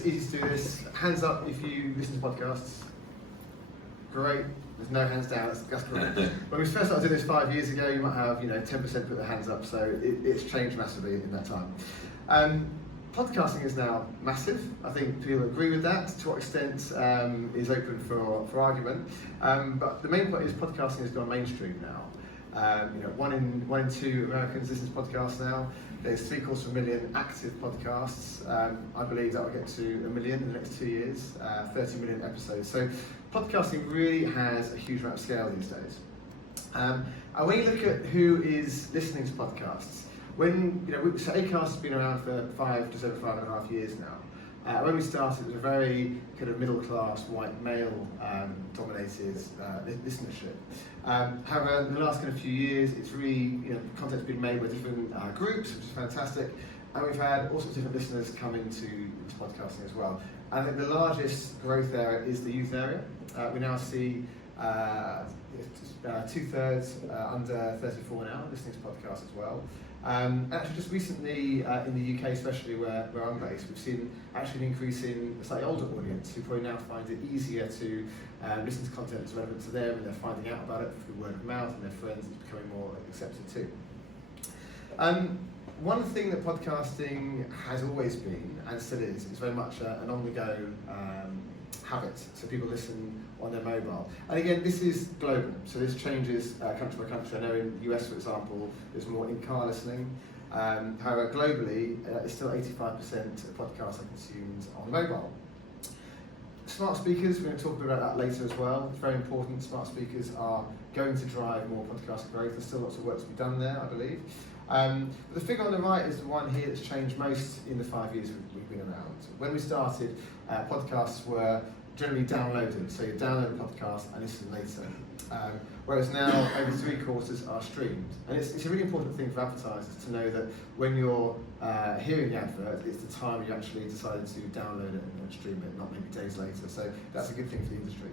It's easy to do this. Hands up if you listen to podcasts. Great. There's no hands down. That's great. When we first started doing this 5 years ago, you might have 10% put their hands up. So it's changed massively in that time. Podcasting is now massive. I think people agree with that. To what extent is open for argument. But the main point is podcasting has gone mainstream now. One in two Americans listen to podcasts now. There's 750,000 active podcasts. I believe that will get to 1 million in the next 2 years, 30 million episodes. So podcasting really has a huge amount of scale these days. And when you look at who is listening to podcasts, so Acast has been around for just over 5.5 years now. When we started, it was a very kind of middle-class, white male dominated listenership. However, in the last kind of few years, it's really, content's been made with different groups, which is fantastic. And we've had all sorts of different listeners come into podcasting as well. I think the largest growth area is the youth area. We now see 2/3 under 34 now listening to podcasts as well. Actually, just recently in the UK, especially where I'm based, we've seen actually an increase in a slightly older audience who probably now find it easier to listen to content that's relevant to them, and they're finding out about it through word of mouth, and their friends, it's becoming more accepted too. One thing that podcasting has always been, and still is very much an on-the-go habit. So people listen on their mobile. And again, this is global, so this changes country by country. I know in the US, for example, there's more in-car listening. However, globally, it's still 85% of podcasts are consumed on mobile. Smart speakers, we're going to talk a bit about that later as well. It's very important. Smart speakers are going to drive more podcast growth. There's still lots of work to be done there, I believe. But the figure on the right is the one here that's changed most in the 5 years we've been around. When we started, podcasts were generally downloaded, so you download a podcast and listen later. Whereas now, over 3/4 are streamed. And it's a really important thing for advertisers to know that when you're hearing the advert, it's the time you actually decided to download it and stream it, not maybe days later. So that's a good thing for the industry.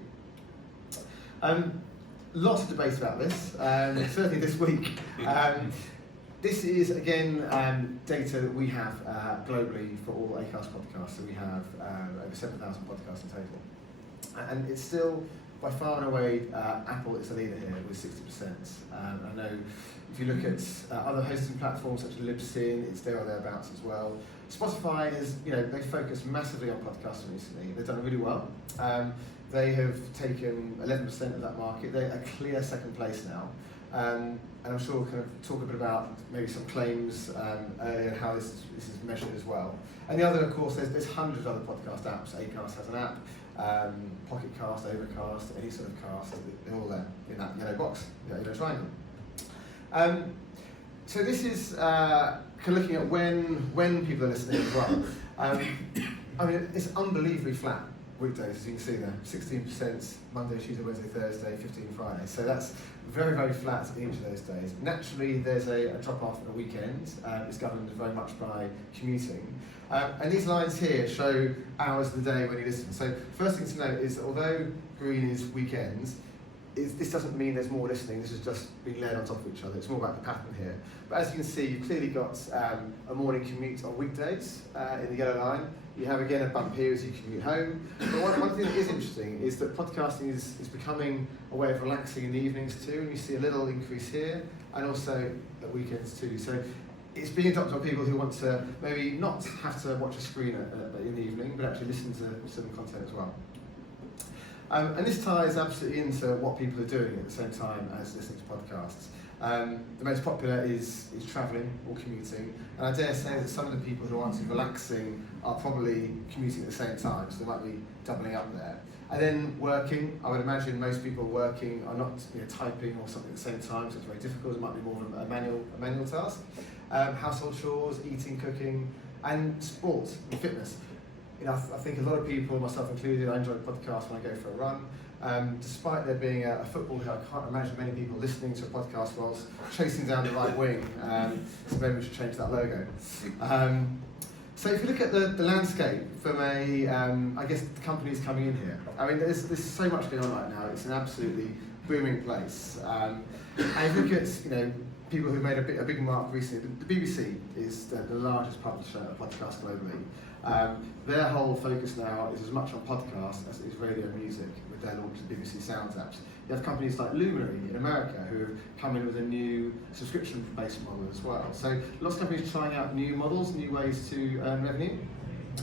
Lots of debate about this, certainly this week. This is, again, data that we have globally for all Acast podcasts. So we have over 7,000 podcasts in total. And it's still, by far and away, Apple is the leader here with 60%. I know if you look at other hosting platforms such as Libsyn, it's there or thereabouts as well. Spotify is, they focused massively on podcasting recently. They've done really well. They have taken 11% of that market. They're a clear second place now. And I'm sure we'll kind of talk a bit about maybe some claims earlier and how this is measured as well. And the other, of course, there's hundreds of other podcast apps. Acast has an app, Pocket Cast, Overcast, any sort of cast, they're all there in that yellow box, that yellow triangle. So this is kind of looking at when people are listening as well. It's unbelievably flat. Weekdays, as you can see there, 16% Monday, Tuesday, Wednesday, Thursday, 15 Friday. So that's very, very flat in each of those days. Naturally, there's a drop-off at a weekend. It's governed very much by commuting. And these lines here show hours of the day when you listen. So first thing to note is that although green is weekends, this doesn't mean there's more listening. This is just being layered on top of each other. It's more about the pattern here. But as you can see, you've clearly got a morning commute on weekdays in the yellow line. You have again a bump here as you commute home. But one thing that is interesting is that podcasting is becoming a way of relaxing in the evenings too, and you see a little increase here, and also at weekends too. So it's being adopted by people who want to maybe not have to watch a screen in the evening, but actually listen to some content as well. And this ties absolutely into what people are doing at the same time as listening to podcasts. The most popular is travelling or commuting, and I dare say that some of the people who aren't relaxing are probably commuting at the same time, so they might be doubling up there. And then working, I would imagine most people working are not typing or something at the same time, so it's very difficult. It might be more of a manual task. Household chores, eating, cooking, and sport and fitness. I think a lot of people, myself included, I enjoy podcasts when I go for a run. Despite there being a football here, I can't imagine many people listening to a podcast whilst chasing down the right wing. So maybe we should change that logo. So if you look at the landscape from I guess the companies coming in here, there's so much going on right now. It's an absolutely booming place. And if you look at people who made a big mark recently. The BBC is the largest publisher of podcasts globally. Their whole focus now is as much on podcasts as it is radio and music with their launch of BBC Sounds apps. You have companies like Luminary in America who have come in with a new subscription-based model as well. So lots of companies trying out new models, new ways to earn revenue.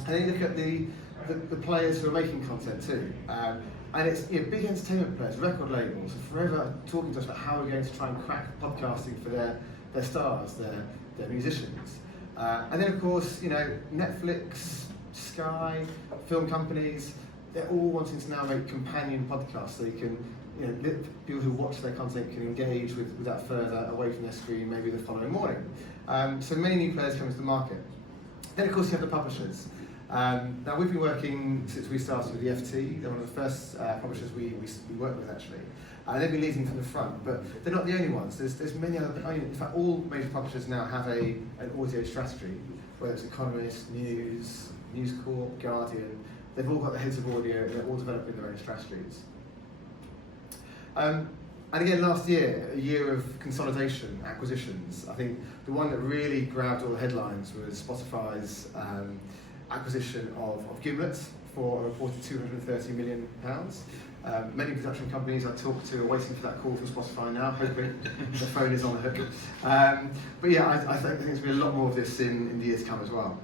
And then you look at the players who are making content too. And it's big entertainment players, record labels, are forever talking to us about how we're going to try and crack podcasting for their stars, their musicians. And then of course, Netflix, Sky, film companies, they're all wanting to now make companion podcasts so you can, people who watch their content can engage with that further away from their screen, maybe the following morning. So many new players come to the market. Then of course you have the publishers. Now we've been working since we started with the FT. They're one of the first publishers we work with actually. They've been leading from the front, but they're not the only ones. There's many other. In fact, all major publishers now have an audio strategy, whether it's Economist, News Corp, Guardian. They've all got the heads of audio. They're all developing their own strategies. And again, last year, a year of consolidation, acquisitions. I think the one that really grabbed all the headlines was Spotify's acquisition of Gimlet for a reported £230 million. Many production companies I talked to are waiting for that call from Spotify now, hoping the phone is on the hook. But yeah, I think there's going to be a lot more of this in the years to come as well.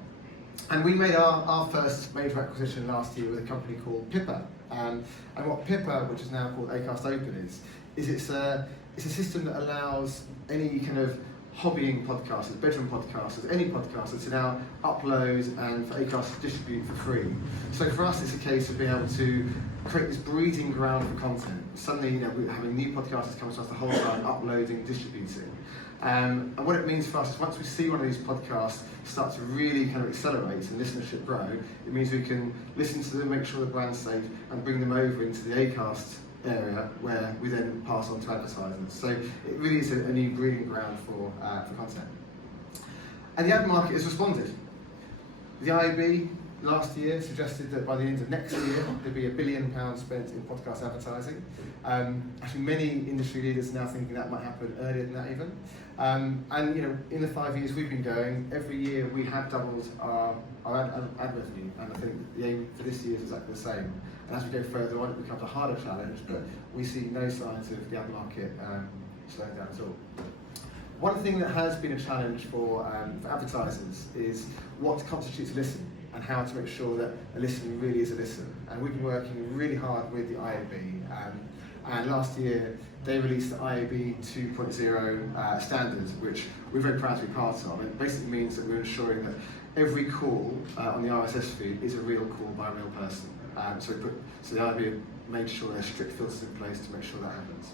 And we made our first major acquisition last year with a company called Pippa. And what Pippa, which is now called Acast Open, is it's a system that allows any kind of hobbying podcasters, bedroom podcasters, any podcasters to now upload and for Acast to distribute for free. So for us, it's a case of being able to create this breeding ground for content. Suddenly, we're having new podcasters coming to us the whole time, uploading, distributing. And what it means for us is once we see one of these podcasts start to really kind of accelerate and listenership grow, it means we can listen to them, make sure the brand's safe, and bring them over into the Acast area where we then pass on to advertisers. So it really is a new breeding ground for content. And the ad market has responded. The IAB last year suggested that by the end of next year there'd be £1 billion spent in podcast advertising. Actually, many industry leaders are now thinking that might happen earlier than that even. And in the 5 years we've been going, every year we have doubled our ad revenue, and I think the aim for this year is exactly the same. And as we go further on, it becomes a harder challenge, but we see no signs of the ad market slowing down at all. One thing that has been a challenge for advertisers is what constitutes a listen and how to make sure that a listen really is a listen. And we've been working really hard with the IAB, and last year they released the IAB 2.0 standards, which we're very proud to be part of. It basically means that we're ensuring that every call on the RSS feed is a real call by a real person. So the IAB made sure there's strict filters in place to make sure that happens.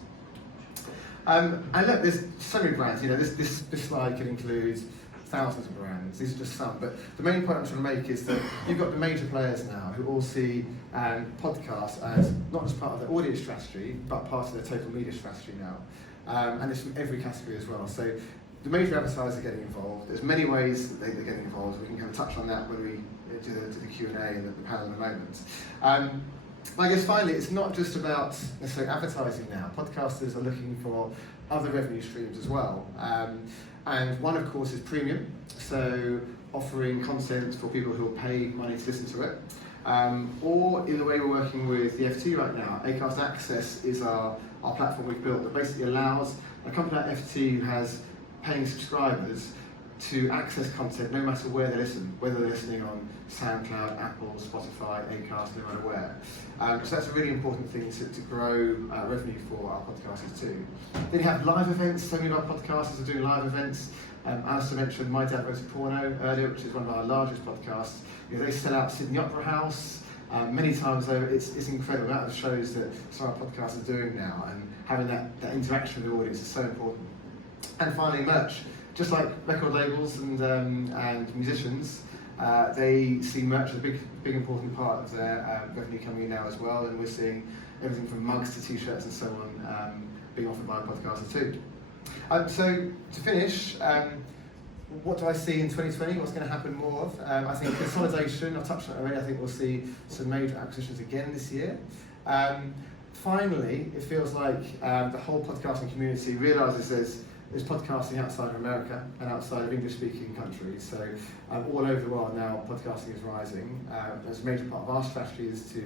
And look, there's so many brands. This slide can include thousands of brands. These are just some, but the main point I'm trying to make is that you've got the major players now who all see podcasts as not just part of their audio strategy, but part of their total media strategy now. And it's from every category as well. So the major advertisers are getting involved. There's many ways that they're getting involved. We can kind of touch on that when we do the Q&A and the panel in a moment. I guess finally, it's not just about necessarily advertising now. Podcasters are looking for other revenue streams as well. And one, of course, is premium, so offering content for people who will pay money to listen to it. Or in the way we're working with the FT right now, Acast Access is our platform we've built that basically allows a company like FT who has paying subscribers to access content no matter where they listen, whether they're listening on SoundCloud, Apple, Spotify, Acast, no matter where. So that's a really important thing to grow revenue for our podcasters too. Then you have live events. So many of our podcasters are doing live events. Alistair mentioned My Dad Wrote a Porno earlier, which is one of our largest podcasts. They sell out Sydney Opera House many times over. It's incredible amount of shows that some of our podcasts are doing now, and having that interaction with the audience is so important. And finally, merch. Just like record labels and musicians, they see merch as a big important part of their revenue coming in now as well, and we're seeing everything from mugs to t-shirts and so on being offered by podcasters too. So to finish, what do I see in 2020? What's going to happen more of? I think consolidation, I've touched on it already. I think we'll see some major acquisitions again this year. Finally, it feels like the whole podcasting community realises there's podcasting outside of America and outside of English-speaking countries. So all over the world now, podcasting is rising. As a major part of our strategy is to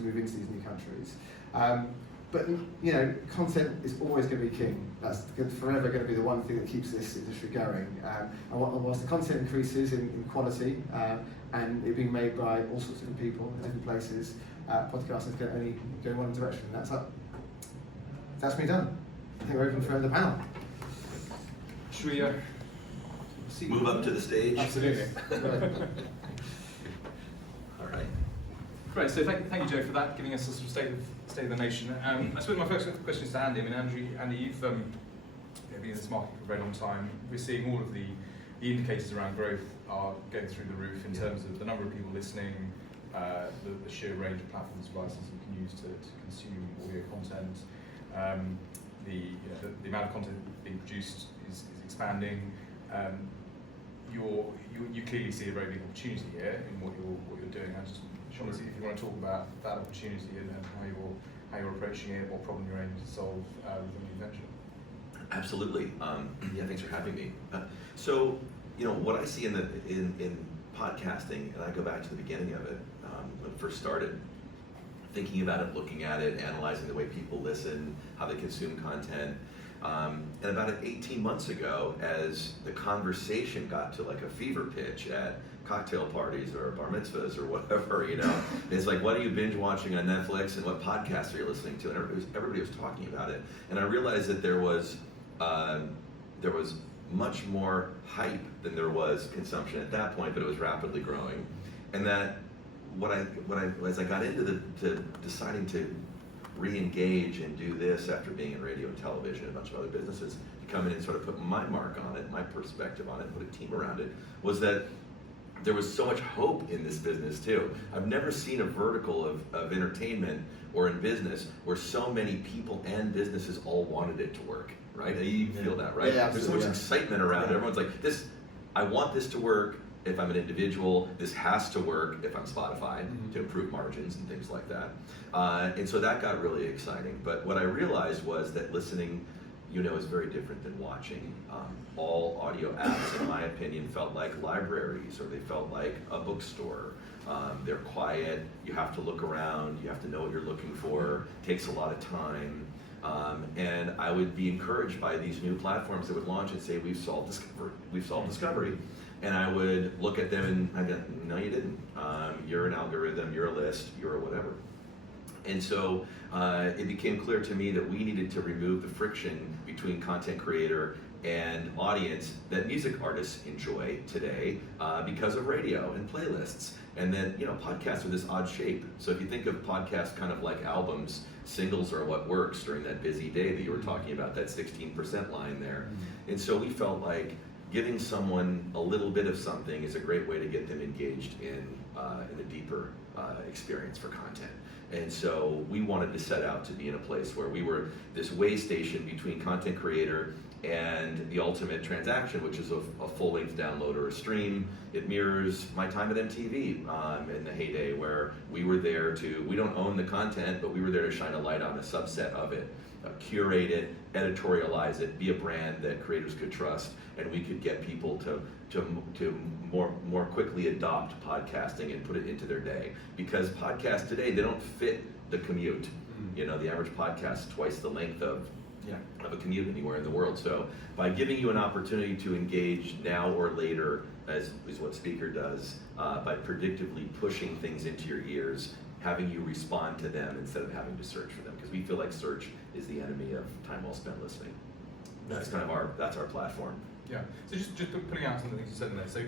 move into these new countries. But you know, content is always going to be king. That's forever going to be the one thing that keeps this industry going. And whilst the content increases in quality and it being made by all sorts of different people in different places, podcasting is going to only go in one direction, and that's up. That's me done. I think we're open for the panel. Should we move up to the stage? Absolutely. All right. Great. So thank you, Joe, for that, giving us a sort of state of the nation. I suppose my first question is to Andy. I mean, Andy, you've been in this market for a very long time. We're seeing all of the indicators around growth are going through the roof in terms of the number of people listening, the sheer range of platforms and devices you can use to consume audio content. The amount of content being produced is expanding. You clearly see a very big opportunity here in what you're doing. I just want to see if you want to talk about that opportunity and how you're approaching it, what problem you're aiming to solve with the new venture. Absolutely. Yeah, thanks for having me. So, you know, what I see in podcasting, and I go back to the beginning of it, when it first started, thinking about it, looking at it, analyzing the way people listen, how they consume content. And about 18 months ago, as the conversation got to like a fever pitch at cocktail parties or bar mitzvahs or whatever, you know, it's like, what are you binge watching on Netflix and what podcasts are you listening to? And everybody was talking about it. And I realized that there was much more hype than there was consumption at that point, but it was rapidly growing. And that as I got into deciding to re-engage and do this after being in radio and television and a bunch of other businesses, to come in and sort of put my mark on it, my perspective on it, put a team around it, was that there was so much hope in this business too. I've never seen a vertical of entertainment or in business where so many people and businesses all wanted it to work, right? You feel that, right? Yeah, there's so much excitement around it. Everyone's like, I want this to work. If I'm an individual, this has to work if I'm Spotify to improve margins and things like that. And so that got really exciting. But what I realized was that listening, you know, is very different than watching. All audio apps, in my opinion, felt like libraries, or they felt like a bookstore. They're quiet, you have to look around, you have to know what you're looking for, it takes a lot of time. And I would be encouraged by these new platforms that would launch and say, we've solved discovery. And I would look at them and I'd go, no, you didn't. You're an algorithm, you're a list, you're a whatever. And so it became clear to me that we needed to remove the friction between content creator and audience that music artists enjoy today because of radio and playlists. And then, you know, podcasts are this odd shape. So if you think of podcasts kind of like albums, singles are what works during that busy day that you were talking about, that 16% line there. And so we felt like giving someone a little bit of something is a great way to get them engaged in a deeper experience for content. And so we wanted to set out to be in a place where we were this way station between content creator and the ultimate transaction, which is a full-length download or a stream. It mirrors my time at MTV in the heyday, where we were there we don't own the content, but we were there to shine a light on a subset of it, curate it, editorialize it, be a brand that creators could trust, and we could get people to more quickly adopt podcasting and put it into their day. Because podcasts today, they don't fit the commute. You know, the average podcast is twice the length of a commute anywhere in the world. So by giving you an opportunity to engage now or later, as is what Speaker does, by predictively pushing things into your ears, having you respond to them instead of having to search for them, because we feel like search is the enemy of time well spent listening. That's kind of that's our platform. Yeah. So just putting out some of the things you said in there. So,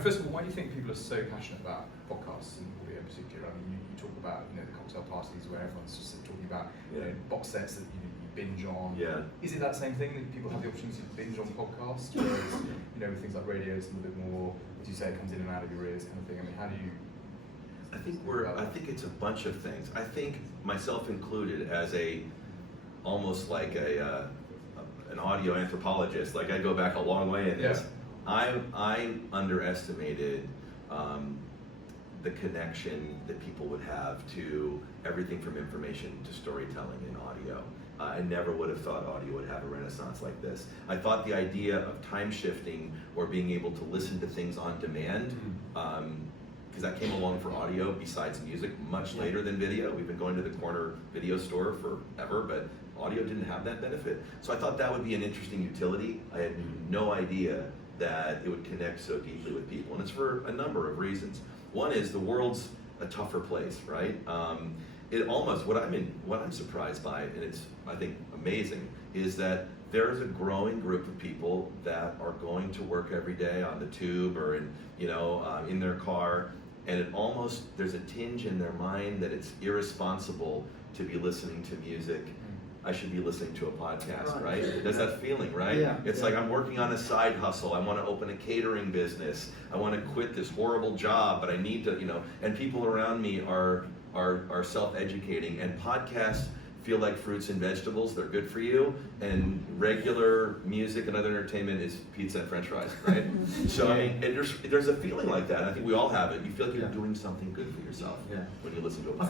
first of all, why do you think people are so passionate about podcasts and audio in particular? I mean, you talk about, you know, the cocktail parties where everyone's just talking about you know, box sets that you binge on. Yeah. Is it that same thing that people have the opportunity to binge on podcasts, whereas you know, with things like radio, it's a little bit more, as you say, it comes in and out of your ears, kind of thing. I mean, how do you? I think it's a bunch of things. I think myself included, as almost like an audio anthropologist, like I go back a long way in this. I underestimated the connection that people would have to everything from information to storytelling in audio. I never would have thought audio would have a renaissance like this. I thought the idea of time shifting or being able to listen to things on demand, because that came along for audio besides music much later than video. We've been going to the corner video store forever, but audio didn't have that benefit. So I thought that would be an interesting utility. I had no idea that it would connect so deeply with people, and it's for a number of reasons. One is the world's a tougher place, right? It almost, what I'm surprised by, and it's, I think, amazing, is that there is a growing group of people that are going to work every day on the tube or in their car, and it almost, there's a tinge in their mind that it's irresponsible to be listening to music. I should be listening to a podcast, right? There's that feeling, right? Yeah, it's like I'm working on a side hustle. I want to open a catering business. I want to quit this horrible job, but I need to, and people around me are self-educating, and podcasts feel like fruits and vegetables. They're good for you, and regular music and other entertainment is pizza and french fries, right? So I mean, and there's a feeling like that. I think we all have it. You feel like you're doing something good for yourself when you listen to a podcast. I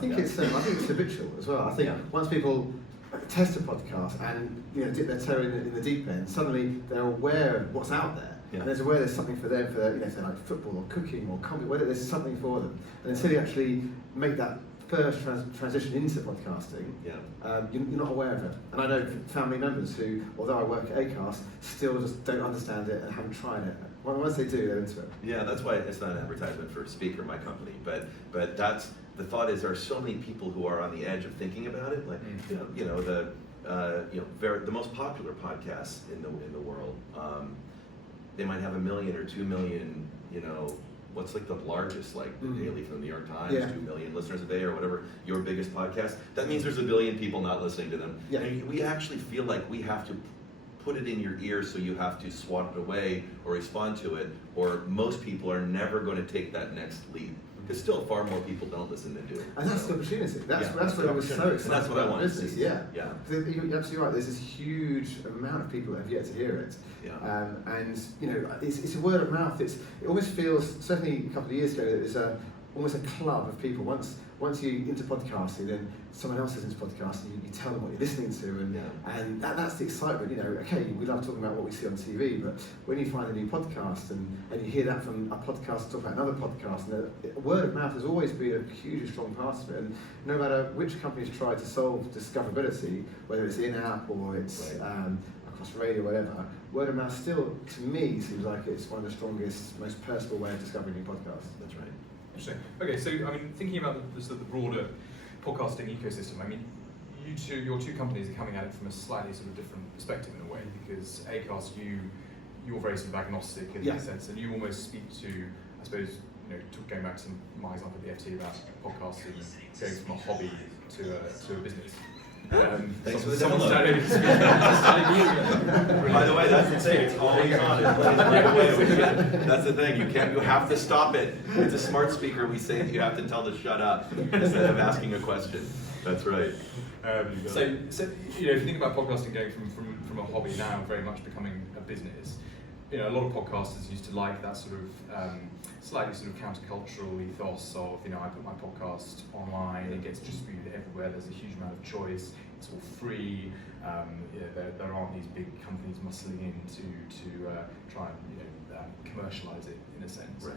think it's habitual as well. I think once people test a podcast and dip their toe in the deep end, suddenly they're aware of what's out there. And there's aware there's something for them for say like football or cooking or comedy, whether there's something for them. And until you actually make that first transition into podcasting, you're not aware of it. And I know family members who, although I work at Acast, still just don't understand it and haven't tried it. Once they do, they're into it. Yeah, that's why it's not an advertisement for Speaker, my company, but that's the thought is there are so many people who are on the edge of thinking about it, like the most popular podcasts in the world. They might have 1 million or 2 million, what's like the largest, like the Daily from the New York Times, 2 million listeners a day or whatever, your biggest podcast. That means there's 1 billion people not listening to them. Yeah. And we actually feel like we have to put it in your ear, so you have to swat it away or respond to it, or most people are never going to take that next leap. Because still far more people don't listen than do. And that's the opportunity. That's what I was so excited that's what I about want business. Yeah. You're absolutely right. There's this huge amount of people that have yet to hear it. And it's a word of mouth. It almost feels, certainly a couple of years ago, it was almost a club of people. Once you're into podcasting, then someone else is into podcasting, you tell them what you're listening to, and that's the excitement. Okay, we love talking about what we see on TV, but when you find a new podcast and you hear that from a podcast talk about another podcast, and word of mouth has always been a hugely strong part of it. And no matter which companies try to solve discoverability, whether it's in-app or it's across radio, whatever, word of mouth still, to me, seems like it's one of the strongest, most personal way of discovering new podcasts. That's right. Interesting. Okay, so I mean, thinking about the broader podcasting ecosystem, I mean, your two companies are coming at it from a slightly sort of different perspective in a way, because Acast, you're very sort of agnostic in that sense, and you almost speak to, I suppose, going back to my example at the FT about podcasting, going from a hobby to a business. Thanks for the download. By the way, that's the thing. It's always on. That's the thing. You have to stop it. It's a smart speaker. We say that you have to tell to shut up instead of asking a question. That's right. So if you think about podcasting going from a hobby now very much becoming a business, a lot of podcasters used to like that sort of slightly sort of countercultural ethos of, I put my podcast online, it gets distributed everywhere, there's a huge amount of choice, it's all free, there aren't these big companies muscling in to try and commercialize it in a sense. Right.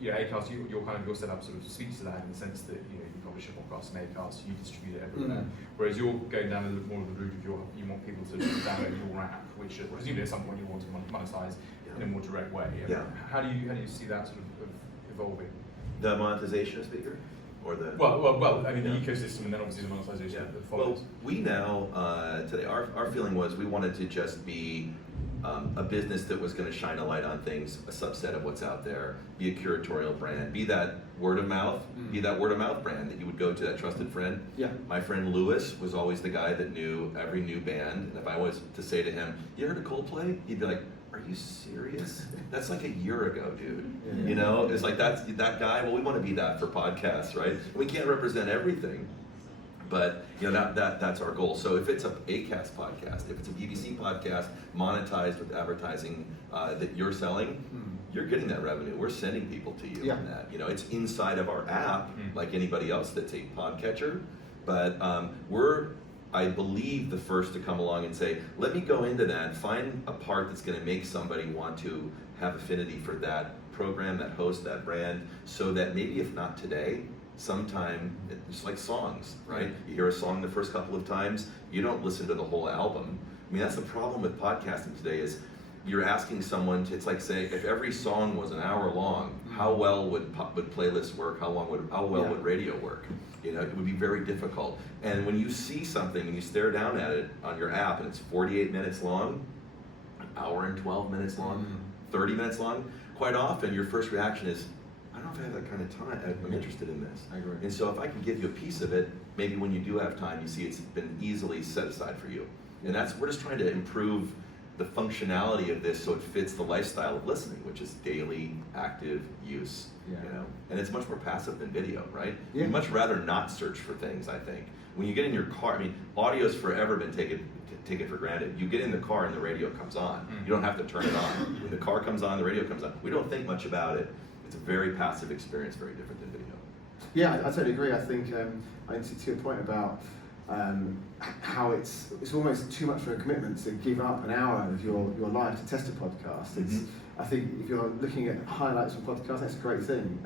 Acast, your setup sort of speaks to that in the sense that you publish a podcast on Acast, you distribute it everywhere. Whereas you're going down a little more of the route of you want people to download your app, which presumably at some point you want to monetize in a more direct way. How do you see that sort of evolving? The monetization of speaker, or the well. I mean, the ecosystem, and then obviously the monetization that follows. Well, we now today our feeling was we wanted to just be a business that was going to shine a light on things, a subset of what's out there, be a curatorial brand, be that word of mouth, brand that you would go to, that trusted friend. My friend Lewis was always the guy that knew every new band, and if I was to say to him, "You heard of Coldplay?" he'd be like, "Are you serious? That's like a year ago, dude." It's like that's that guy. Well, we want to be that for podcasts, right? We can't represent everything. But that's our goal. So if it's a Acast podcast, if it's a BBC podcast monetized with advertising that you're selling, you're getting that revenue. We're sending people to you on that. It's inside of our app, like anybody else that's a podcatcher. But we're I believe, the first to come along and say, let me go into that, find a part that's going to make somebody want to have affinity for that program, that host, that brand, so that maybe if not today, sometime, it's like songs, right? You hear a song the first couple of times, you don't listen to the whole album. I mean, that's the problem with podcasting today is you're asking someone to, it's like saying, if every song was an hour long, how well would playlists work? How well would radio work? You know, it would be very difficult. And when you see something and you stare down at it on your app and it's 48 minutes long, an hour and 12 minutes long, 30 minutes long, quite often your first reaction is, I don't know if I have that kind of time. I'm interested in this. I agree. And so if I can give you a piece of it, maybe when you do have time, you see it's been easily set aside for you. And we're just trying to improve the functionality of this so it fits the lifestyle of listening, which is daily, active use. Yeah. You know, and it's much more passive than video, right? Yeah. You'd much rather not search for things, I think. When you get in your car, I mean, audio's forever been taken for granted. You get in the car and the radio comes on. You don't have to turn it on. When the car comes on, the radio comes on. We don't think much about it. It's a very passive experience, very different than video. Yeah, I totally agree. I think to your point about how it's almost too much of a commitment to give up an hour of your life to test a podcast. I think if you're looking at highlights from podcasts, that's a great thing.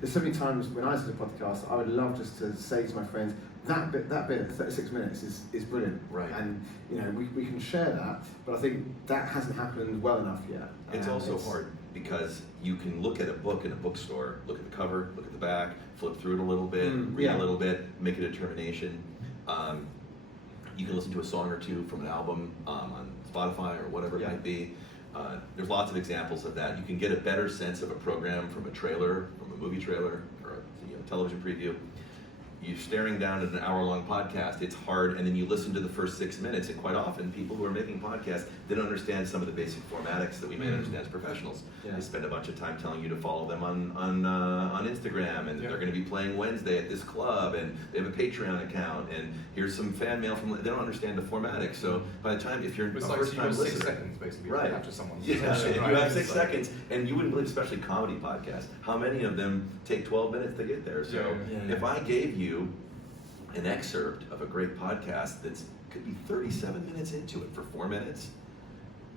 There's so many times when I listen to podcasts, I would love just to say to my friends, that bit at 36 minutes is brilliant. Right. And you know, we can share that, but I think that hasn't happened well enough yet. It's also hard because you can look at a book in a bookstore, look at the cover, look at the back, flip through it a little bit, read a little bit, make a determination. You can listen to a song or two from an album on Spotify or whatever it might be. There's lots of examples of that. You can get a better sense of a program from a trailer, from a movie trailer, or a television preview. You're staring down at an hour-long podcast, it's hard, and then you listen to the first 6 minutes, and quite often people who are making podcasts, they don't understand some of the basic formatics that we may understand as professionals. They spend a bunch of time telling you to follow them on Instagram, and they're going to be playing Wednesday at this club, and they have a Patreon account, and here's some fan mail from, they don't understand the formatics, so by the time, if you're It's a like first-time listener, 6 seconds basically right. after someone's Yeah, session, you right? have 6 It's like- seconds, and you wouldn't believe, especially comedy podcasts, how many of them take 12 minutes to get there. So if I gave you an excerpt of a great podcast that's could be 37 minutes into it for 4 minutes,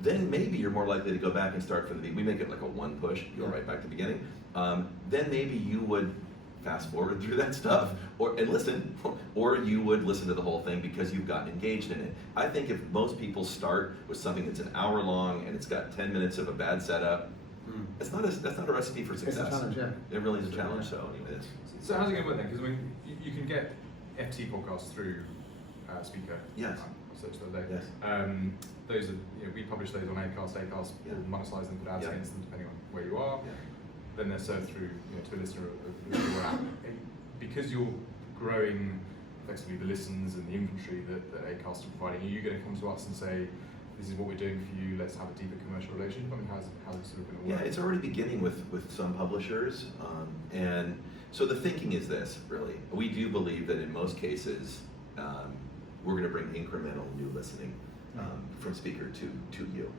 then maybe you're more likely to go back and start from the beginning. We make it like a one push, go right back to the beginning. Then maybe you would fast forward through that stuff and listen, or you would listen to the whole thing because you've gotten engaged in it. I think if most people start with something that's an hour long and it's got 10 minutes of a bad setup, that's not a recipe for success. It's a challenge, It really is a challenge. So anyway, So how's it going to work then? Because I mean, you can get FT podcasts through Speaker. Yes. I searched the other day. Yes. Those are, we publish those on Acast. Acast will monetize them, put ads against them depending on where you are. Then they're served through to a listener of your app. And because you're growing effectively the listens and the inventory that Acast are providing, are you going to come to us and say, this is what we're doing for you, let's have a deeper commercial relationship? I mean, how's it sort of going to work? Yeah, it's already beginning with some publishers. And so the thinking is this, really. We do believe that in most cases, we're going to bring incremental new listening from Speaker to you.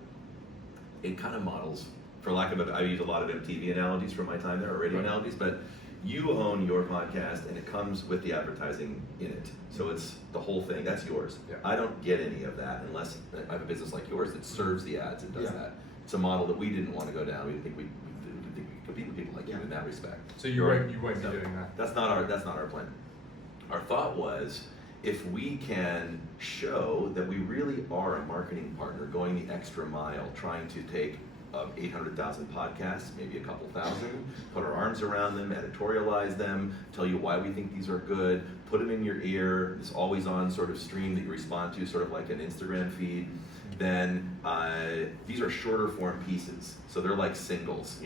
It kind of models, for lack of I use a lot of MTV analogies from my time there, or radio analogies, but you own your podcast and it comes with the advertising in it. So it's the whole thing, that's yours. Yeah. I don't get any of that unless I have a business like yours that serves the ads and does that. It's a model that we didn't want to go down. We didn't think we compete with people like you in that respect. So you won't be doing that? That's not our plan. Our thought was, if we can show that we really are a marketing partner, going the extra mile, trying to take 800,000 podcasts, maybe a couple thousand, put our arms around them, editorialize them, tell you why we think these are good, put them in your ear, this always on sort of stream that you respond to, sort of like an Instagram feed, then these are shorter form pieces. So they're like singles,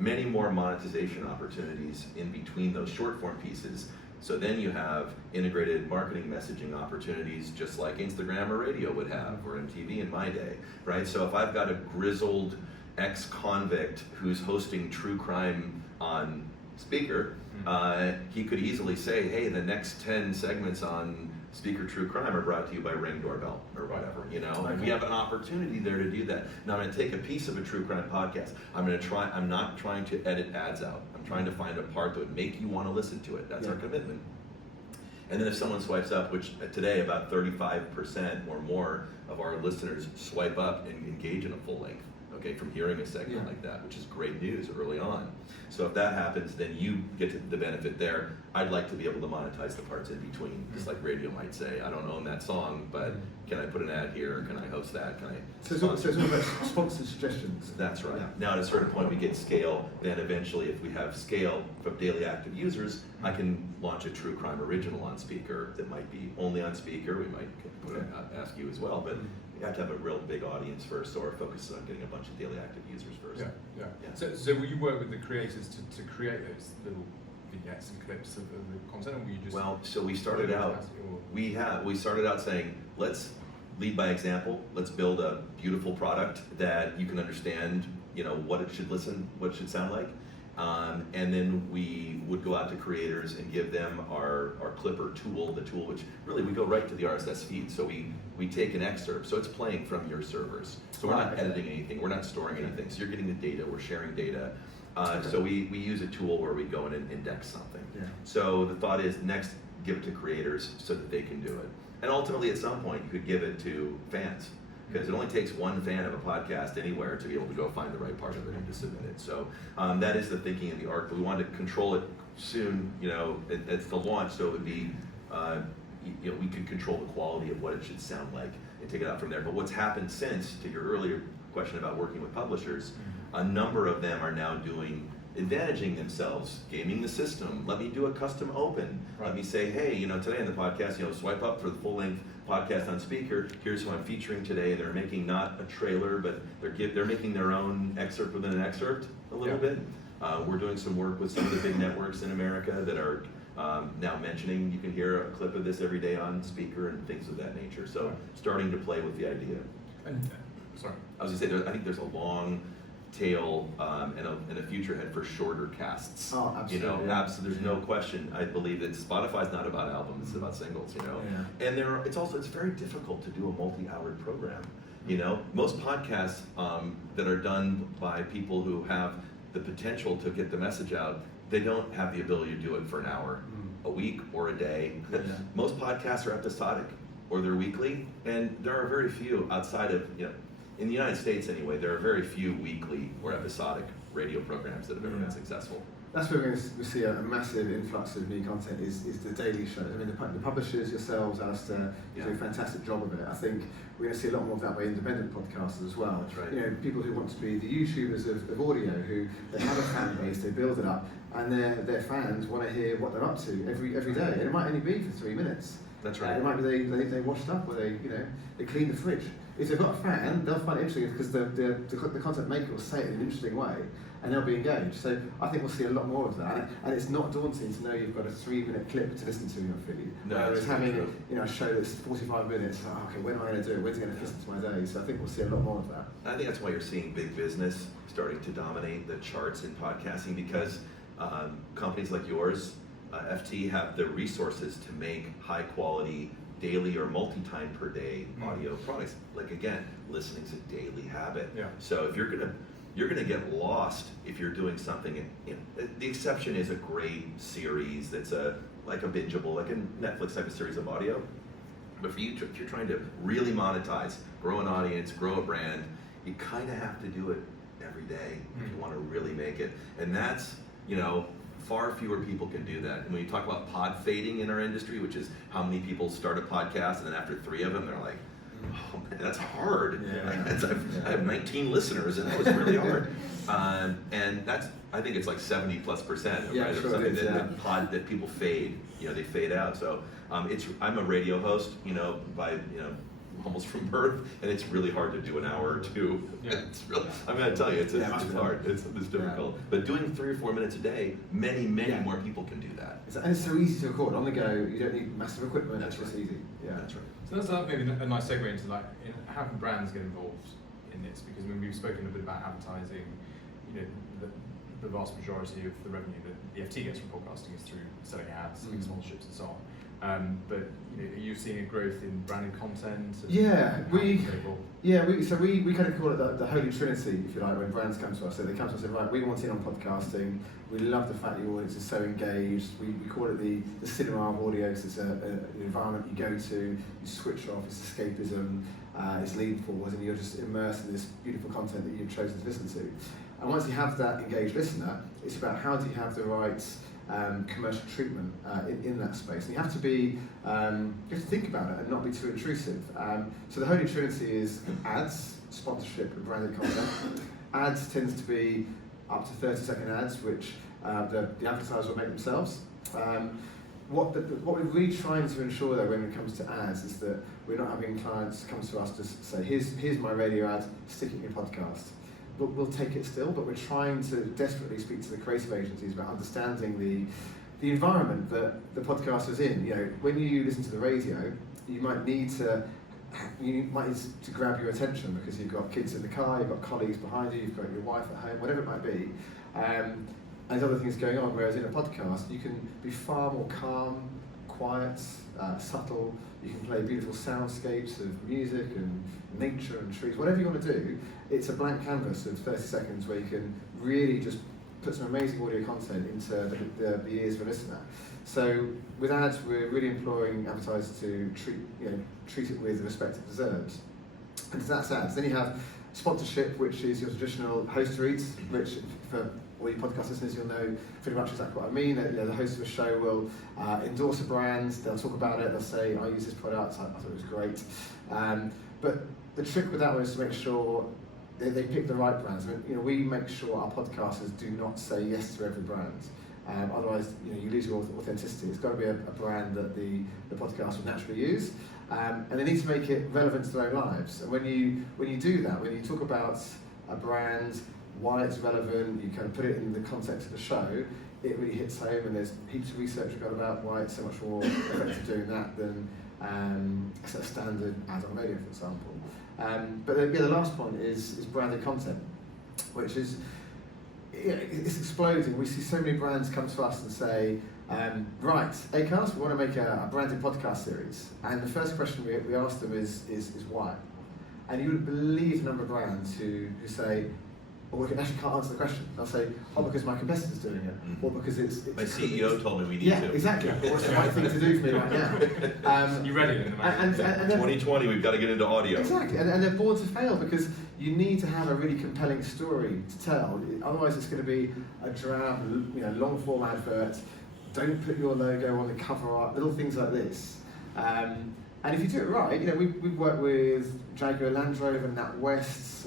many more monetization opportunities in between those short form pieces. So then you have integrated marketing messaging opportunities just like Instagram or radio would have, or MTV in my day, right? So if I've got a grizzled ex-convict who's hosting true crime on Speaker, he could easily say, hey, the next 10 segments on Speaker True Crime are brought to you by Ring Doorbell or whatever, And we have an opportunity there to do that. Now I'm going to take a piece of a true crime podcast. I'm not trying to edit ads out. I'm trying to find a part that would make you want to listen to it. That's our commitment. And then if someone swipes up, which today about 35% or more of our listeners swipe up and engage in a full length, okay, from hearing a segment like that, which is great news early on. So if that happens, then you get to the benefit there. I'd like to be able to monetize the parts in between, just like radio might say, I don't own that song, but can I put an ad here? Can I host that? Can I? So it's all about sponsored suggestions. That's right. Yeah. Now at a certain point we get scale, then eventually if we have scale from daily active users, I can launch a true crime original on Speaker that might be only on Speaker. We might ask you as well, but you have to have a real big audience first, so our focus is on getting a bunch of daily active users first. Yeah. Yeah. So will you work with the creators to create those little vignettes and clips of the content, or will you just? Well, so we started out. We started out saying, let's lead by example. Let's build a beautiful product that you can understand. You know what it should sound like, and then we would go out to creators and give them our Clipper tool, the tool which really we go right to the RSS feed. So we take an excerpt, so it's playing from your servers. So we're not editing anything, we're not storing anything. So you're getting the data, we're sharing data. So we use a tool where we go in and index something. Yeah. So the thought is next, give it to creators so that they can do it. And ultimately at some point you could give it to fans, because it only takes one fan of a podcast anywhere to be able to go find the right part of it and to submit it. So that is the thinking in the arc, but we wanted to control it soon, at the launch, so it would be, we could control the quality of what it should sound like and take it out from there. But what's happened since, to your earlier question about working with publishers, a number of them are now advantaging themselves, gaming the system. Let me do a custom open. Right. Let me say, hey, today in the podcast, swipe up for the full length podcast on Speaker. Here's who I'm featuring today. They're making not a trailer, but they're making their own excerpt within an excerpt a little bit. We're doing some work with some of the big networks in America that are now mentioning you can hear a clip of this every day on Speaker and things of that nature. So starting to play with the idea. And, sorry. I was gonna say, I think there's a long tail and a future ahead for shorter casts. Oh, absolutely. There's no question. I believe that Spotify's not about albums; it's about singles. Yeah. And it's very difficult to do a multi-hour program. Most podcasts that are done by people who have the potential to get the message out, they don't have the ability to do it for an hour, a week, or a day. Yeah. Most podcasts are episodic, or they're weekly, and there are very few outside of in the United States anyway, there are very few weekly or episodic radio programs that have ever been successful. That's where we're going to see a massive influx of new content is the daily shows. I mean, the publishers, yourselves, Alistair, do a fantastic job of it. I think we're going to see a lot more of that by independent podcasters as well. That's right. People who want to be the YouTubers of audio, who they have a fan base, they build it up, and their fans want to hear what they're up to every day. And it might only be for 3 minutes. That's right. It might be they washed up, or they clean the fridge. If they've got a fan, they'll find it interesting because the content maker will say it in an interesting way, and they'll be engaged. So I think we'll see a lot more of that, and it's not daunting to know you've got a 3-minute clip to listen to in your feed. No, whereas having true. a show that's 45 minutes, it's like, okay, when am I going to do it? When's it going to fit into my day? So I think we'll see a lot more of that. I think that's why you're seeing big business starting to dominate the charts in podcasting, because companies like yours, FT, have the resources to make high quality daily or multi-time per day audio products. Like again, listening's a daily habit. Yeah. So if you're gonna get lost if you're doing something. The exception is a great series that's like a bingeable, like a Netflix type of series of audio. But for you, if you're trying to really monetize, grow an audience, grow a brand, you kind of have to do it every day if you want to really make it. And that's far fewer people can do that. And when you talk about pod fading in our industry, which is how many people start a podcast and then after 3 of them they're like, oh man, that's hard. Yeah. I have 19 listeners and that was really hard. And I think it's like 70+%, Yeah, right? sure Something it is, that people fade, they fade out. So I'm a radio host, by almost from birth, and it's really hard to do an hour or two. Yeah. It's really, I'm going to tell you, it's hard. It's difficult. But doing 3 or 4 minutes a day, many more people can do that. And it's so easy to record on the go. You don't need massive equipment. That's it's just right. easy. Yeah, That's right. So that's maybe a nice segue into how can brands get involved in this? Because we've spoken a bit about advertising. The vast majority of the revenue that the FT gets from podcasting is through selling ads, sponsorships, and so on. But are you seeing a growth in branded content? Yeah, we we kind of call it the Holy Trinity, if you like, when brands come to us. So they come to us and say, right, we want in on podcasting. We love the fact your audience is so engaged. We call it the cinema of audio, because it's an environment you go to, you switch off, it's escapism, it's lean forward, and you're just immersed in this beautiful content that you've chosen to listen to. And once you have that engaged listener, it's about how do you have the right commercial treatment in that space. And you have to be, you have to think about it and not be too intrusive. So the Holy Trinity is ads, sponsorship, and branded content. Ads tends to be up to 30-second ads, which the advertiser will make themselves. What we're really trying to ensure though when it comes to ads is that we're not having clients come to us to say, here's my radio ad, stick it in your podcast. We'll take it still, but we're trying to desperately speak to the creative agencies about understanding the environment that the podcaster's in. When you listen to the radio, you might need to grab your attention because you've got kids in the car, you've got colleagues behind you, you've got your wife at home, whatever it might be. And there's other things going on, whereas in a podcast, you can be far more calm, quiet, subtle. You can play beautiful soundscapes of music and nature and trees, whatever you want to do. It's a blank canvas of 30 seconds where you can really just put some amazing audio content into the ears of a listener. So with ads, we're really imploring advertisers to treat it with the respect it deserves. And that's ads. Then you have sponsorship, which is your traditional host reads, which for all your podcast listeners, you'll know pretty much exactly what I mean. The host of a show will endorse a brand, they'll talk about it, they'll say, I use this product, I thought it was great. But the trick with that one is to make sure they pick the right brands. We make sure our podcasters do not say yes to every brand. Otherwise, you lose your authenticity. It's got to be a brand that the podcast will naturally use. And they need to make it relevant to their own lives. And when you do that, when you talk about a brand, why it's relevant, you kind of put it in the context of the show, it really hits home, and there's heaps of research we've got about why it's so much more effective doing that than a sort of standard ad on radio, for example. But the last point is branded content, which is it's exploding. We see so many brands come to us and say, right, Acast, we want to make a branded podcast series. And the first question we ask them is why? And you would believe the number of brands who say, or we actually can't answer the question. They'll say, because my competitor's doing it, or because it's my CEO told me we need to. Yeah, exactly. Or it's the right thing to do for me right now. You ready in the and 2020, we've got to get into audio. Exactly, and they're born to fail because you need to have a really compelling story to tell. Otherwise, it's going to be a drab, long form advert. Don't put your logo on the cover art. Little things like this. And if you do it right, we've worked with Jaguar Land Rover and NatWest.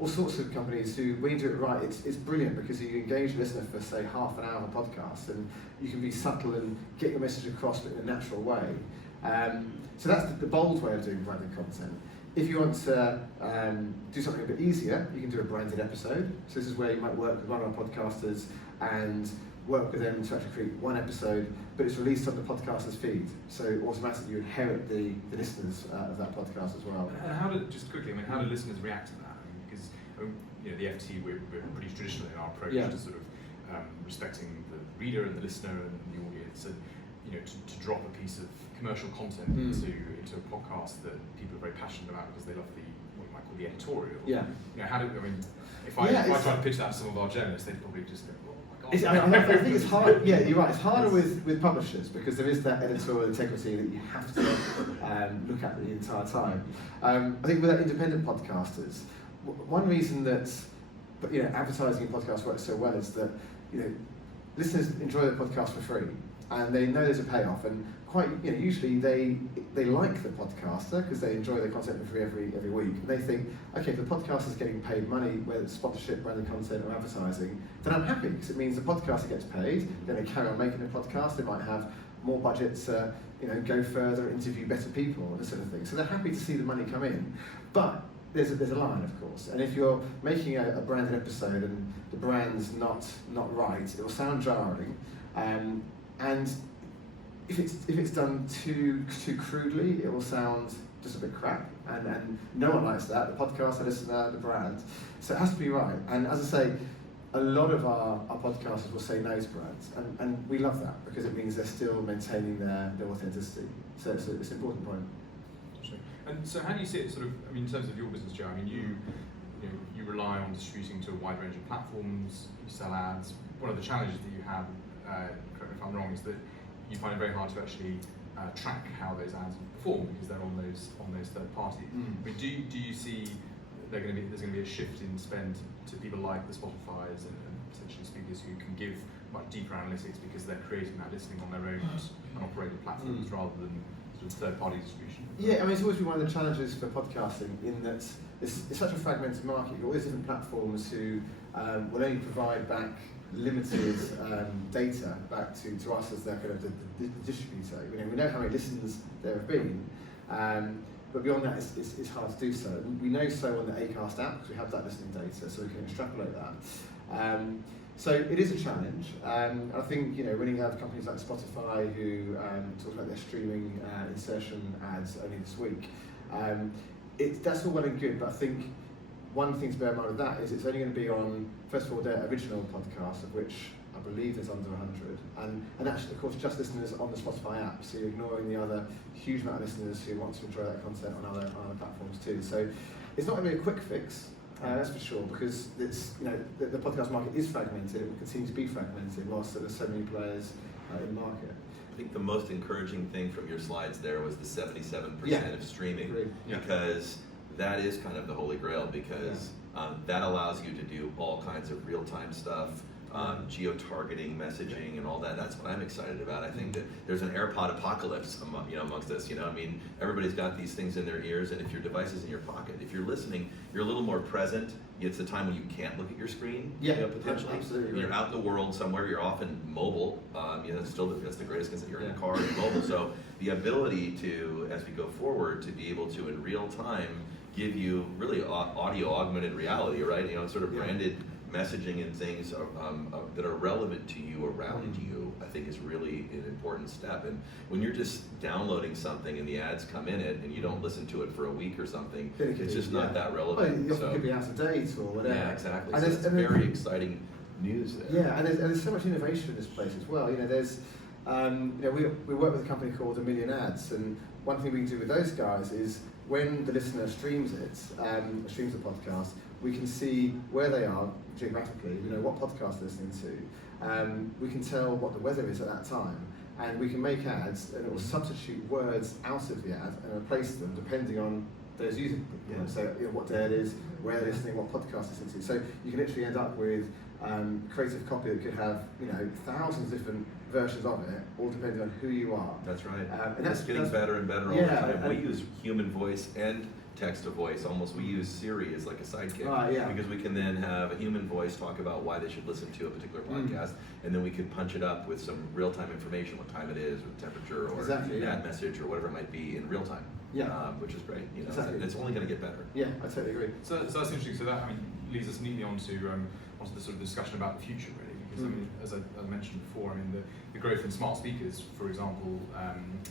All sorts of companies who, when you do it right, it's brilliant because you engage the listener for, say, half an hour of a podcast, and you can be subtle and get your message across but in a natural way. So that's the bold way of doing branded content. If you want to do something a bit easier, you can do a branded episode. So this is where you might work with one of our podcasters and work with them to actually create one episode, but it's released on the podcaster's feed. So automatically you inherit the listeners of that podcast as well. And how do listeners react to that? Because the FT, we're pretty traditional in our approach to sort of respecting the reader and the listener and the audience, and to drop a piece of commercial content into a podcast that people are very passionate about because they love what you might call the editorial. Yeah. If I try to pitch that to some of our journalists, they'd probably just go, oh my God. I think it's hard. Yeah, you're right. It's harder with publishers because there is that editorial integrity that you have to look at the entire time. I think with our independent podcasters, one reason that advertising in podcasts works so well is that listeners enjoy the podcast for free and they know there's a payoff, and quite usually they like the podcaster because they enjoy the content for free every week, and they think, okay, if the podcaster's getting paid money, whether it's sponsorship, branded content or advertising, then I'm happy because it means the podcaster gets paid, then they carry on making the podcast, they might have more budget to go further, interview better people and this sort of thing. So they're happy to see the money come in. But there's a line, of course, and if you're making a branded episode and the brand's not right, it will sound jarring, and if it's done too crudely, it will sound just a bit crap, and no one likes that. The podcast, the listener, the brand. So it has to be right. And as I say, a lot of our podcasters will say no to brands, and we love that because it means they're still maintaining their authenticity. So it's an important point. And so how do you see it sort of, I mean, in terms of your business, Joe, I mean, you rely on distributing to a wide range of platforms, you sell ads. One of the challenges that you have, correct me if I'm wrong, is that you find it very hard to actually track how those ads perform because they're on those third parties. I mean, do you see there's going to be a shift in spend to people like the Spotify's and potentially speakers who can give much deeper analytics because they're creating that listening on their own unoperated platforms rather than sort of third-party distribution? Yeah, I mean, it's always been one of the challenges for podcasting in that it's such a fragmented market. You've got all these different platforms who will only provide back limited data back to us as their kind of the distributor. We know how many listens there have been, but beyond that, it's hard to do so. We know so on the Acast app because we have that listening data, so we can extrapolate that. So it is a challenge. I think when you have companies like Spotify who talk about their streaming insertion ads only this week, that's all well and good. But I think one thing to bear in mind with that is it's only going to be on, first of all, their original podcast, of which I believe there's under 100, and actually, of course, just listeners on the Spotify app. So you're ignoring the other huge amount of listeners who want to enjoy that content on other platforms too. So it's not going to be a quick fix. That's for sure, because it's the podcast market is fragmented. It will continue to be fragmented whilst there's so many players in the market. I think the most encouraging thing from your slides there was the 77% of streaming, because that is kind of the holy grail, because that allows you to do all kinds of real-time stuff, geo-targeting, messaging, and all that. That's what I'm excited about. I think that there's an AirPod apocalypse amongst us. I mean, everybody's got these things in their ears, and if your device is in your pocket, if you're listening, you're a little more present. It's a time when you can't look at your screen, potentially. Absolutely. When you're out in the world somewhere, you're often mobile. That's the greatest concern. You're in the car, you're mobile. So the ability to, as we go forward, to be able to, in real time, give you really audio augmented reality, right? Sort of branded messaging and things that are relevant to you around you, I think is really an important step. And when you're just downloading something and the ads come in it and you don't listen to it for a week or something, it's just not that relevant. Well, it could be out of date or whatever. Yeah, exactly. And so it's very exciting news there. Yeah, and there's so much innovation in this place as well. There's we work with a company called A Million Ads, and one thing we can do with those guys is when the listener streams the podcast, we can see where they are geographically. We know what podcast they're listening to. We can tell what the weather is at that time, and we can make ads, and it will substitute words out of the ad and replace them depending on those users. So what day it is, where they're listening, what podcast they're listening to. So you can literally end up with creative copy that could have thousands of different versions of it, all depending on who you are. That's right. And that's getting better and better all the time. We use human voice and text to voice. Almost, we use Siri as like a sidekick, because we can then have a human voice talk about why they should listen to a particular podcast, and then we can punch it up with some real-time information, what time it is, or temperature, or ad message, or whatever it might be in real time. Which is great. It's only going to get better. Yeah, I totally agree. So that's interesting. So that leads us neatly onto the sort of discussion about the future, really. Because as I mentioned before, the growth in smart speakers, for example,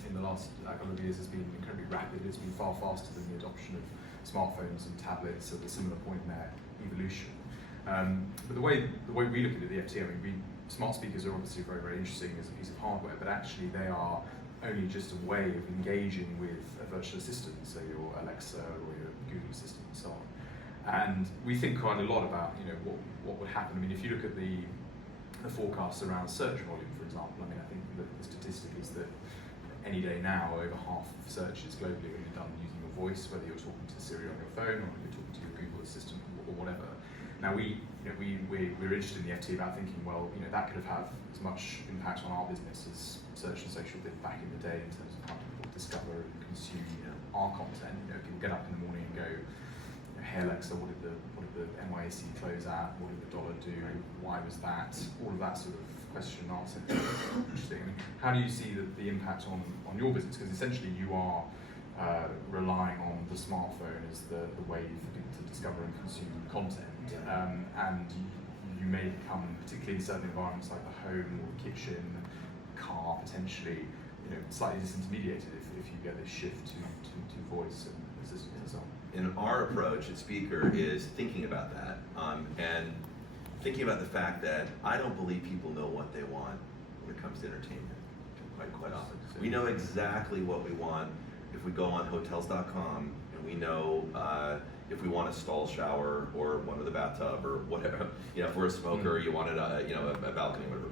in the last couple of years has been incredibly rapid. It's been far faster than the adoption of smartphones and tablets at a similar point in their evolution. But the way we look at it at the FT, smart speakers are obviously very, very interesting as a piece of hardware, but actually they are only just a way of engaging with a virtual assistant, so your Alexa or your Google Assistant and so on. And we think quite a lot about what would happen. If you look at the forecasts around search volume, for example, I think the statistic is that any day now, over half of searches globally are done using your voice, whether you're talking to Siri on your phone or you're talking to your Google Assistant or whatever. Now we're interested in the FT about thinking, well, that could have as much impact on our business as search and social did back in the day in terms of how people discover and consume our content. People get up in the morning and go, hey Alexa, what did the NYSE close at? What did the dollar do? Why was that? All of that sort of question and answer. Interesting. How do you see the impact on your business? Because essentially you are relying on the smartphone as the way for people to discover and consume content. And you may become, particularly in certain environments like the home or the kitchen, car, potentially, slightly disintermediated if you get this shift to voice and so on. And our approach at Speaker is thinking about that. And thinking about the fact that I don't believe people know what they want when it comes to entertainment, quite often. We know exactly what we want if we go on Hotels.com, and we know if we want a stall shower or one with a bathtub or whatever. You know, if we're a smoker, you wanted a balcony, whatever.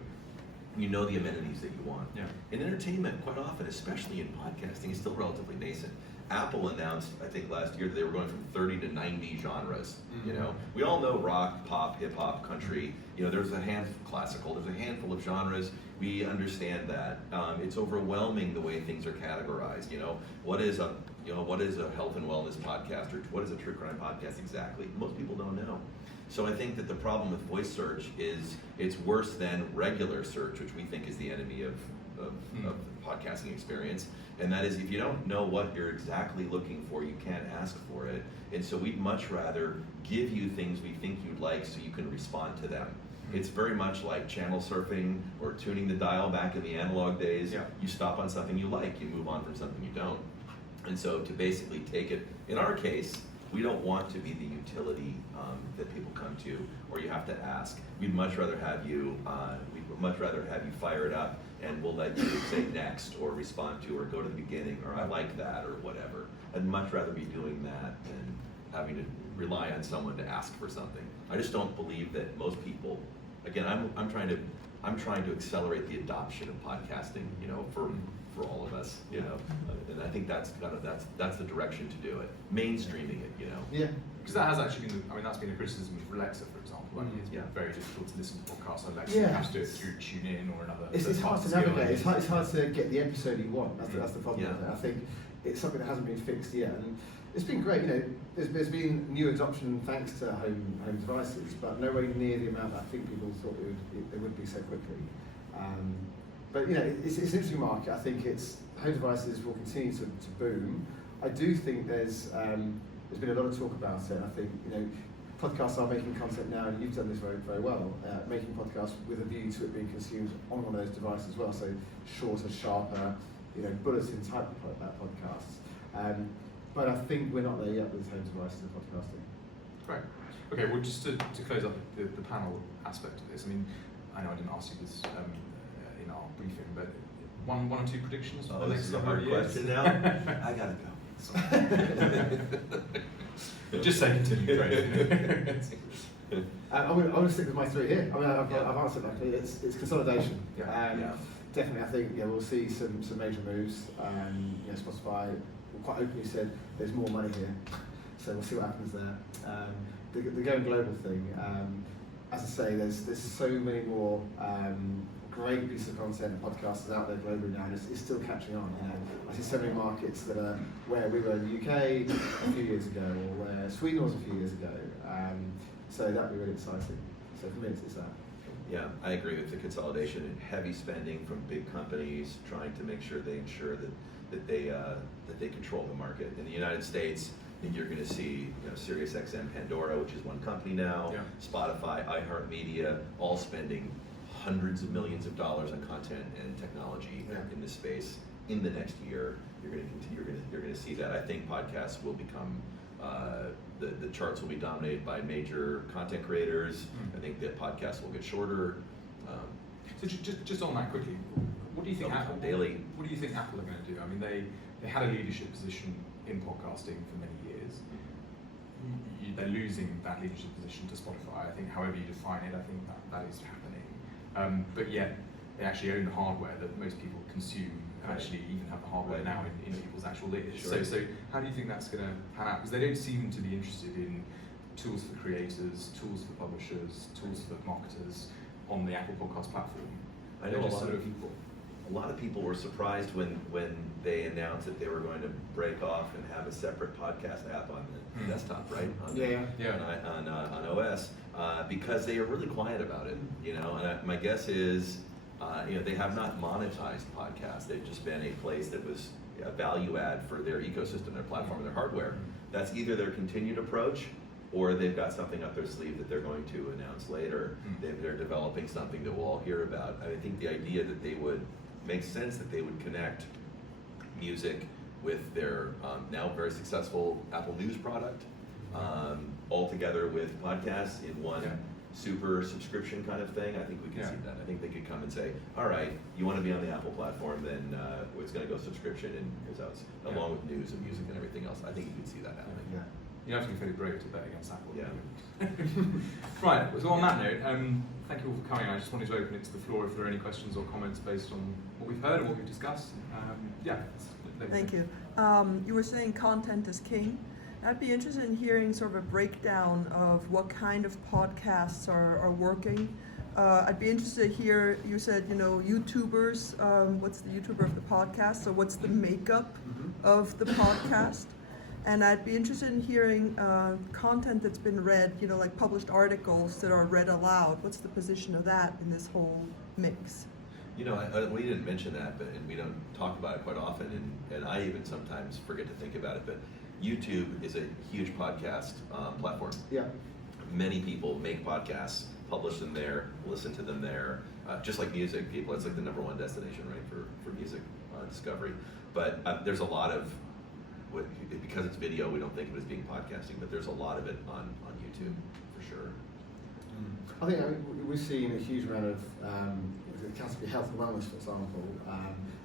You know the amenities that you want. Yeah. In entertainment, quite often, especially in podcasting, it's still relatively nascent. Apple announced, I think last year, that they were going from 30 to 90 genres. You know, we all know rock, pop, hip hop, country. You know, there's a classical. There's a handful of genres. We understand that. It's overwhelming the way things are categorized. You know, what is a health and wellness podcast, or what is a true crime podcast exactly? Most people don't know. So I think that the problem with voice search is it's worse than regular search, which we think is the enemy of the podcasting experience. And that is, if you don't know what you're exactly looking for, you can't ask for it. And so we'd much rather give you things we think you'd like so you can respond to them. It's very much like channel surfing or tuning the dial back in the analog days. Yeah. You stop on something you like, you move on from something you don't. And so to basically take it, in our case, we don't want to be the utility that people come to, or you have to ask. We'd much rather have you. Fire it up, and we'll let you say next, or respond to, or go to the beginning, or I like that, or whatever. I'd much rather be doing that than having to rely on someone to ask for something. I just don't believe that most people. Again, I'm trying to accelerate the adoption of podcasting. You know, for all of us. You know, and I think that's the direction to do it. Mainstreaming it. You know. Yeah. Because that has actually been, that's been a criticism of Alexa, for example. It's been very difficult to listen to podcasts on Alexa. You have to do it through TuneIn or another. It's hard to navigate. It's hard to get the episode you want. That's the problem. Yeah. I think it's something that hasn't been fixed yet, and it's been great. You know, there's been new adoption thanks to home devices, but nowhere near the amount that I think people thought it would be so quickly. But you know, it's an interesting market. I think home devices will continue to boom. I do think there's been a lot of talk about it. I think, you know, podcasts are making content now, and you've done this very, very well, making podcasts with a view to it being consumed on one of those devices as well. So shorter, sharper, you know, bulletin type of podcasts. But I think we're not there yet with home devices and podcasting. Great. Okay, well, just to close up the panel aspect of this, I mean, I know I didn't ask you this in our briefing, but one or two predictions for the This next is a couple of hard years? question now. I gotta go. Just say continue, great. I'm going to stick with my three here. I mean, I've answered that. It's consolidation. Yeah. Definitely, I think we'll see some major moves. You know, Spotify quite openly said there's more money here, so we'll see what happens there. The going global thing, as I say, there's so many more great pieces of content and podcasters out there globally now, and it's still catching on. You know, I see so many markets that are where we were in the UK a few years ago, or where Sweden was a few years ago. So that'd be really exciting. So for me, it's that. Yeah, I agree with the consolidation and heavy spending from big companies trying to make sure they ensure that they control the market. In the United States, I think you're going to see, you know, SiriusXM, Pandora, which is one company now, Yeah. Spotify, iHeartMedia, all spending hundreds of millions of dollars on content and technology in this space. In the next year, you're going to see that. I think podcasts will become the charts will be dominated by major content creators. I think that podcasts will get shorter. So just on that quickly, what do you think Apple daily? What do you think Apple are going to do? I mean, they had a leadership position in podcasting for many years. They're losing that leadership position to Spotify. I think, however you define it, I think that is happening. But yet, they actually own the hardware that most people consume, and actually even have the hardware now in people's actual ears. Sure. So how do you think that's going to pan out? Because they don't seem to be interested in tools for creators, tools for publishers, tools for marketers on the Apple Podcast platform. I know a lot of people were surprised when they announced that they were going to break off and have a separate podcast app on the desktop, right? On OS, because they are really quiet about it, you know. And my guess is, you know, they have not monetized podcasts. They've just been a place that was a value add for their ecosystem, their platform, their hardware. That's either their continued approach, or they've got something up their sleeve that they're going to announce later. They're developing something that we'll all hear about. I think the idea that they would make sense that they would connect music with their now very successful Apple News product, all together with podcasts in one super subscription kind of thing, I think we can see that. I think they could come and say, all right, you want to be on the Apple platform, then it's going to go subscription, and here's how it's, along with news and music and everything else. I think you can see that happening. Yeah. You have to be fairly brave to bet against Apple. Yeah. Right, so on that note, thank you all for coming. I just wanted to open it to the floor if there are any questions or comments based on what we've heard and what we've discussed. Thank you. You were saying content is king. I'd be interested in hearing sort of a breakdown of what kind of podcasts are working. I'd be interested to hear, you said, YouTubers, what's the YouTuber of the podcast? So what's the makeup of the podcast? And I'd be interested in hearing content that's been read, like published articles that are read aloud. What's the position of that in this whole mix? We didn't mention that, and we don't talk about it quite often, and I even sometimes forget to think about it, but YouTube is a huge podcast platform. Yeah. Many people make podcasts, publish them there, listen to them there, just like music. People, it's like the #1 destination, right, for music discovery. But there's a lot of, because it's video, we don't think of it as being podcasting, but there's a lot of it on YouTube, for sure. I think we've seen a huge amount of category health and wellness, for example.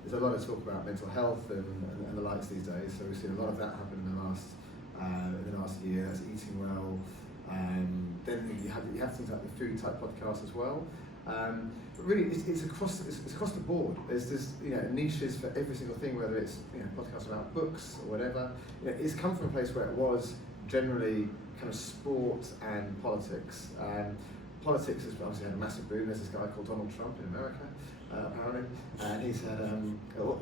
There's a lot of talk about mental health and the likes these days. So we've seen a lot of that happen in the last year. That's eating well. Then you have things like the food type podcasts as well. But really, it's across the board. There's niches for every single thing, whether it's podcasts about books or whatever. It's come from a place where it was generally kind of sport and politics. Politics has obviously had a massive boom. There's this guy called Donald Trump in America, apparently, and he's had,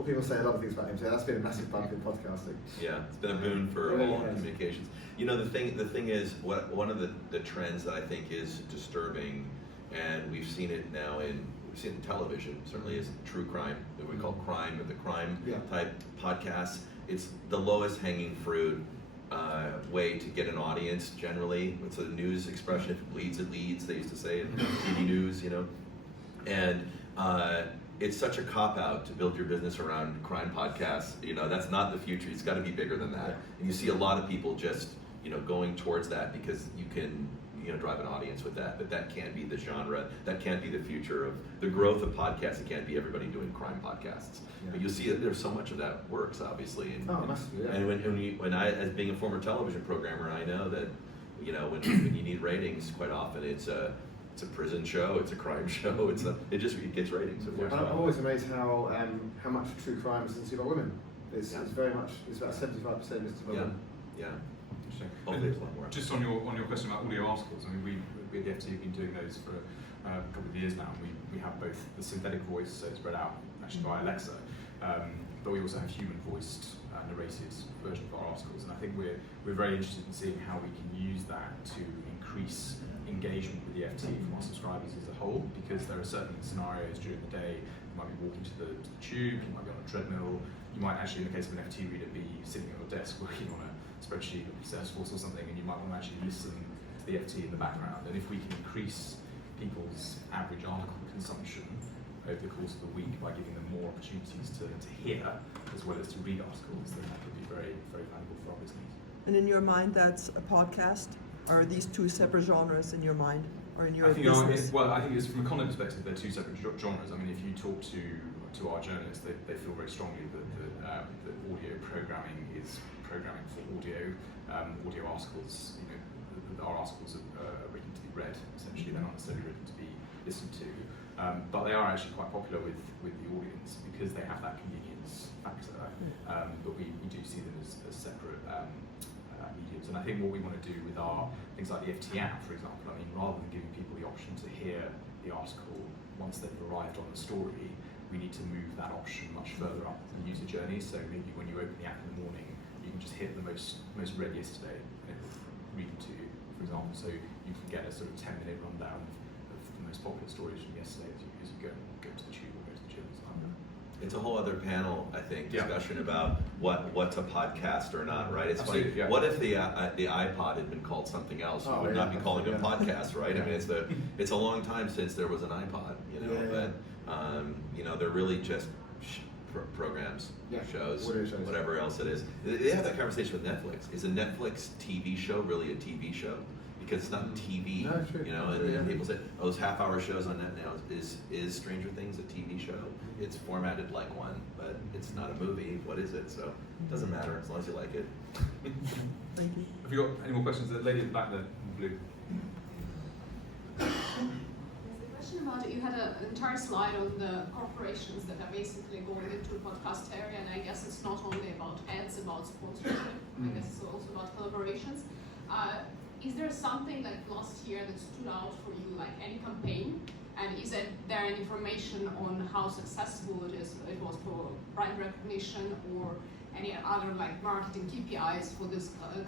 people say a lot of things about him, so that's been a massive bump in podcasting. Yeah, it's been a boon for all communications. The thing is, one of the trends that I think is disturbing, and we've seen it in television, certainly, is true crime, that we call crime, or the crime type podcasts. It's the lowest hanging fruit way to get an audience generally. It's a news expression, if it bleeds, it leads, they used to say in TV news, And it's such a cop-out to build your business around crime podcasts. That's not the future. It's got to be bigger than that. And you see a lot of people just, going towards that because you can, drive an audience with that. But that can't be the genre. That can't be the future of the growth of podcasts. It can't be everybody doing crime podcasts. Yeah. But you'll see that there's so much of that works, obviously. Massively, yeah. And when I, as being a former television programmer, I know that, when you need ratings, quite often it's a prison show, it's a crime show, it gets ratings. It works. I'm always amazed how much true crime is listened to by women. It's very much, it's about 75% listened to by women. Yeah. Hopefully there's a lot more. Just on your question about audio articles, we at the FT have been doing those for a couple of years now. We have both the synthetic voice, so it's read out actually by Alexa, but we also have human voiced narrated version of our articles, and I think we're very interested in seeing how we can use that to increase engagement with the FT from our subscribers as a whole, because there are certain scenarios during the day. You might be walking to the tube, you might be on a treadmill, you might actually, in the case of an FT reader, be sitting at your desk working on a spreadsheet or Salesforce or something, and you might want to actually listen to the FT in the background. And if we can increase people's average article consumption over the course of the week by giving them more opportunities to hear as well as to read articles, then that could be very, very valuable for our business. And in your mind, that's a podcast? Are these two separate genres in your mind, or in your business? I think it's from a content perspective, they're two separate genres. I mean, if you talk to our journalists, they feel very strongly that audio programming is programming for audio articles. Our articles are written to be read, essentially. They're not necessarily written to be listened to, but they are actually quite popular with the audience because they have that convenience factor. But we do see them as separate mediums. And I think what we want to do with our things like the FT app, for example, rather than giving people the option to hear the article once they've arrived on the story, we need to move that option much further up the user journey. So maybe when you open the app in the morning, you can just hit the most read yesterday and it will read it to you, for example. So you can get a sort of 10-minute rundown of the most popular stories from yesterday as you go to the tube or go to the gym or something. It's a whole other panel, I think, discussion about what's a podcast or not, right? It's Absolutely, funny. What if the iPod had been called something else? We would not be calling it a podcast, right? I mean, it's a long time since there was an iPod, but they're really just programs, shows, whatever else it is. They have that conversation with Netflix. Is a Netflix TV show really a TV show? because it's not TV. No, true. You know, and True, then yeah. people say, oh, those half-hour shows on net now, is Stranger Things a TV show? It's formatted like one, but it's not a movie. What is it? So it doesn't matter as long as you like it. Thank you. Have you got any more questions? The lady at the back there, in blue. Yes, the question about you had an entire slide on the corporations that are basically going into the podcast area, and I guess it's not only about ads, about sponsorship. I guess it's also about collaborations. Is there something like last year that stood out for you, like any campaign? And is there any information on how successful it was for brand recognition or any other like marketing KPIs for this